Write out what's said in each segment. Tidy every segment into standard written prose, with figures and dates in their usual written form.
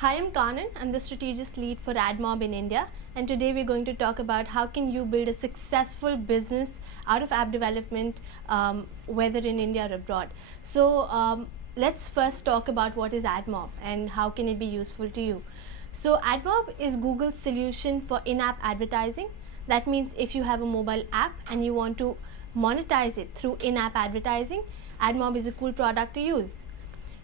Hi, I'm Kanan. I'm the strategist lead for AdMob in India, and today we're going to talk about how can you build a successful business out of app development, whether in India or abroad. So let's first talk about what is AdMob and how can it be useful to you. So AdMob is Google's solution for in-app advertising. That means if you have a mobile app and you want to monetize it through in-app advertising, AdMob is a cool product to use.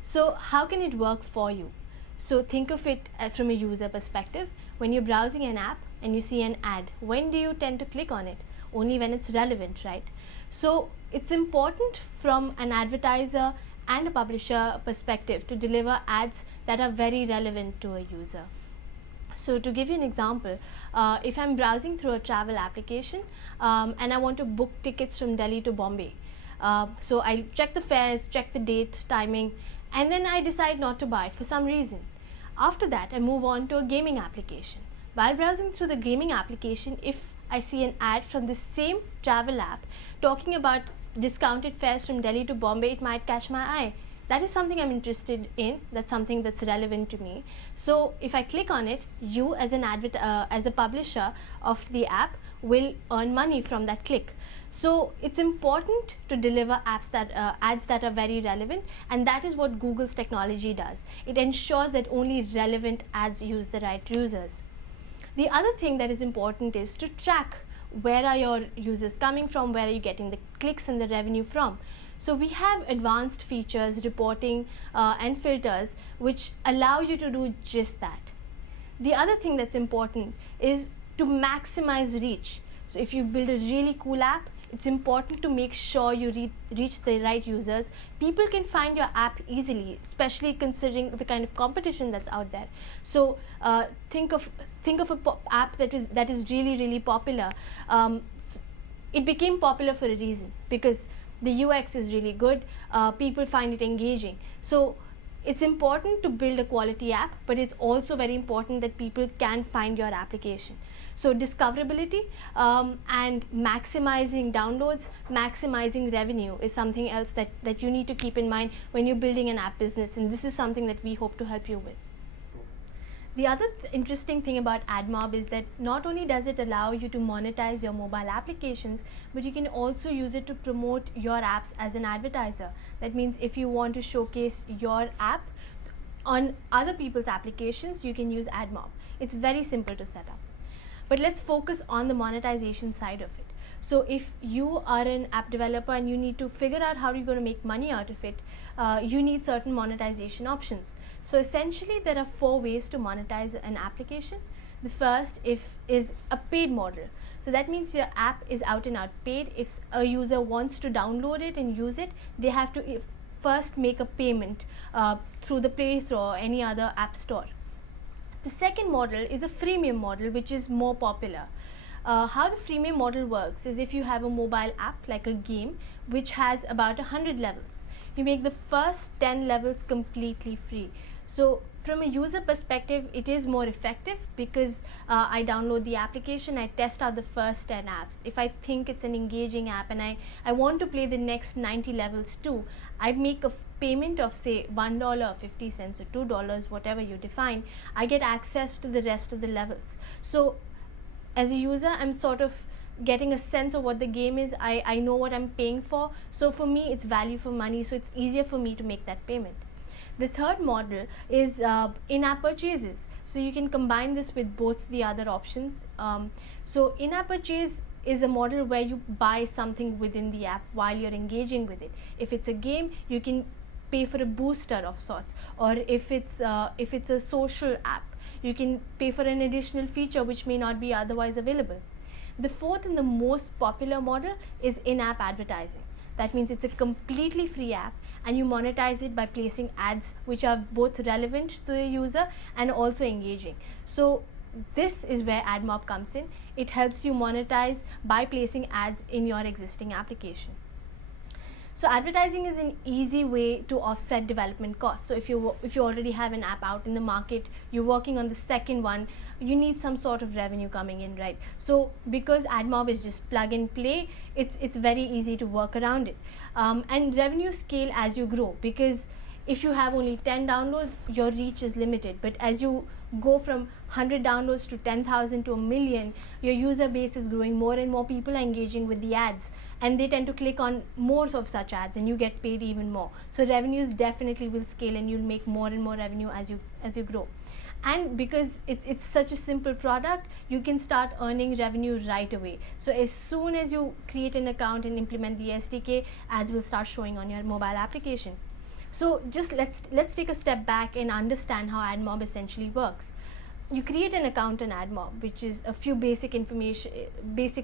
So how can it work for you? So think of it from a user perspective. When you're browsing an app and you see an ad, when do you tend to click on it? Only when it's relevant, right? So it's important from an advertiser and a publisher perspective to deliver ads that are very relevant to a user. So to give you an example, if I'm browsing through a travel application and I want to book tickets from Delhi to Bombay, so I check the fares, check the date, timing, and then I decide not to buy it for some reason. After that, I move on to a gaming application. While browsing through the gaming application, if I see an ad from the same travel app talking about discounted fares from Delhi to Bombay, it might catch my eye. That is something I'm interested in. That's something that's relevant to me. So if I click on it, you as a publisher of the app will earn money from that click. So it's important to deliver ads that are very relevant, and that is what Google's technology does. It ensures that only relevant ads use the right users. The other thing that is important is to track where are your users coming from, where are you getting the clicks and the revenue from. So we have advanced features, reporting and filters which allow you to do just that. The other thing that's important is to maximize reach. So if you build a really cool app, it's important to make sure you reach the right users. People can find your app easily, especially considering the kind of competition that's out there. So think of an app that is really popular. It became popular for a reason because the UX is really good. People find it engaging. So it's important to build a quality app, but it's also very important that people can find your application. So discoverability and maximizing downloads, maximizing revenue is something else that you need to keep in mind when you're building an app business, and this is something that we hope to help you with. The other interesting thing about AdMob is that not only does it allow you to monetize your mobile applications, but you can also use it to promote your apps as an advertiser. That means if you want to showcase your app on other people's applications, you can use AdMob. It's very simple to set up. But let's focus on the monetization side of it. So if you are an app developer and you need to figure out how you're going to make money out of it, you need certain monetization options. So essentially there are 4 ways to monetize an application. The first is a paid model. So that means your app is out and out paid. If a user wants to download it and use it, they have to first make a payment through the Play Store or any other app store. The second model is a freemium model, which is more popular. How the freemium model works is if you have a mobile app like a game which has about 100 levels, you make the first 10 levels completely free. So from a user perspective, it is more effective because I download the application, I test out the first 10 apps. If I think it's an engaging app and I want to play the next 90 levels too, I make a payment of say $1, 50 cents or $2, whatever you define. I get access to the rest of the levels. So as a user, I'm sort of getting a sense of what the game is. I know what I'm paying for. So for me, it's value for money. So it's easier for me to make that payment. The third model is in-app purchases. So you can combine this with both the other options. So in-app purchase is a model where you buy something within the app while you're engaging with it. If it's a game, you can pay for a booster of sorts, or if it's a social app, you can pay for an additional feature which may not be otherwise available. The fourth and the most popular model is in-app advertising. That means it's a completely free app and you monetize it by placing ads which are both relevant to the user and also engaging. So this is where AdMob comes in. It helps you monetize by placing ads in your existing application. So advertising is an easy way to offset development costs. So if you already have an app out in the market, you're working on the second one, you need some sort of revenue coming in, right? So because AdMob is just plug and play, it's very easy to work around it. And revenue scale as you grow, because if you have only 10 downloads, your reach is limited. But as you go from 100 downloads to 10,000 to a million, your user base is growing. More and more people are engaging with the ads, and they tend to click on more of such ads, and you get paid even more. So revenues definitely will scale, and you'll make more and more revenue as you grow. And because it's such a simple product, you can start earning revenue right away. So as soon as you create an account and implement the SDK, ads will start showing on your mobile application. So just let's take a step back and understand how AdMob essentially works. You create an account on AdMob, which is a few basic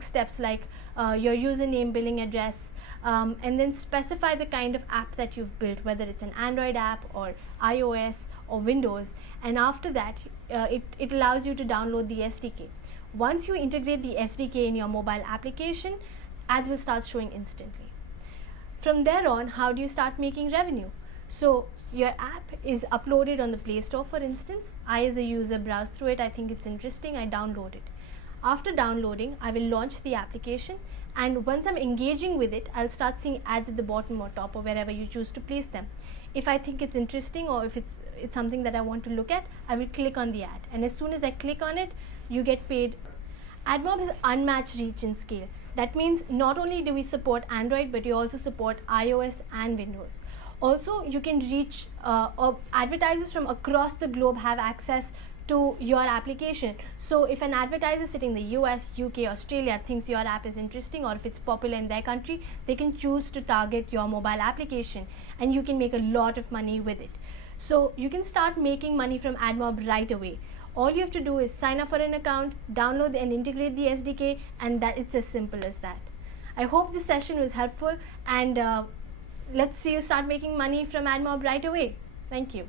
steps like your username, billing address, and then specify the kind of app that you've built, whether it's an Android app or iOS or Windows. And after that, it allows you to download the SDK. Once you integrate the SDK in your mobile application, ads will start showing instantly. From there on, how do you start making revenue? So your app is uploaded on the Play Store, for instance. I, as a user, browse through it. I think it's interesting. I download it. After downloading, I will launch the application, and once I'm engaging with it, I'll start seeing ads at the bottom or top or wherever you choose to place them. If I think it's interesting, or if it's something that I want to look at, I will click on the ad, and as soon as I click on it, you get paid. AdMob has unmatched reach and scale. That means not only do we support Android, but we also support iOS and Windows. Also, you can reach or advertisers from across the globe have access to your application. So if an advertiser sitting in the US, UK, Australia thinks your app is interesting, or if it's popular in their country, they can choose to target your mobile application, and you can make a lot of money with it. So you can start making money from AdMob right away. All you have to do is sign up for an account, download and integrate the SDK, and that it's as simple as that. I hope this session was helpful, and let's see you start making money from AdMob right away. Thank you.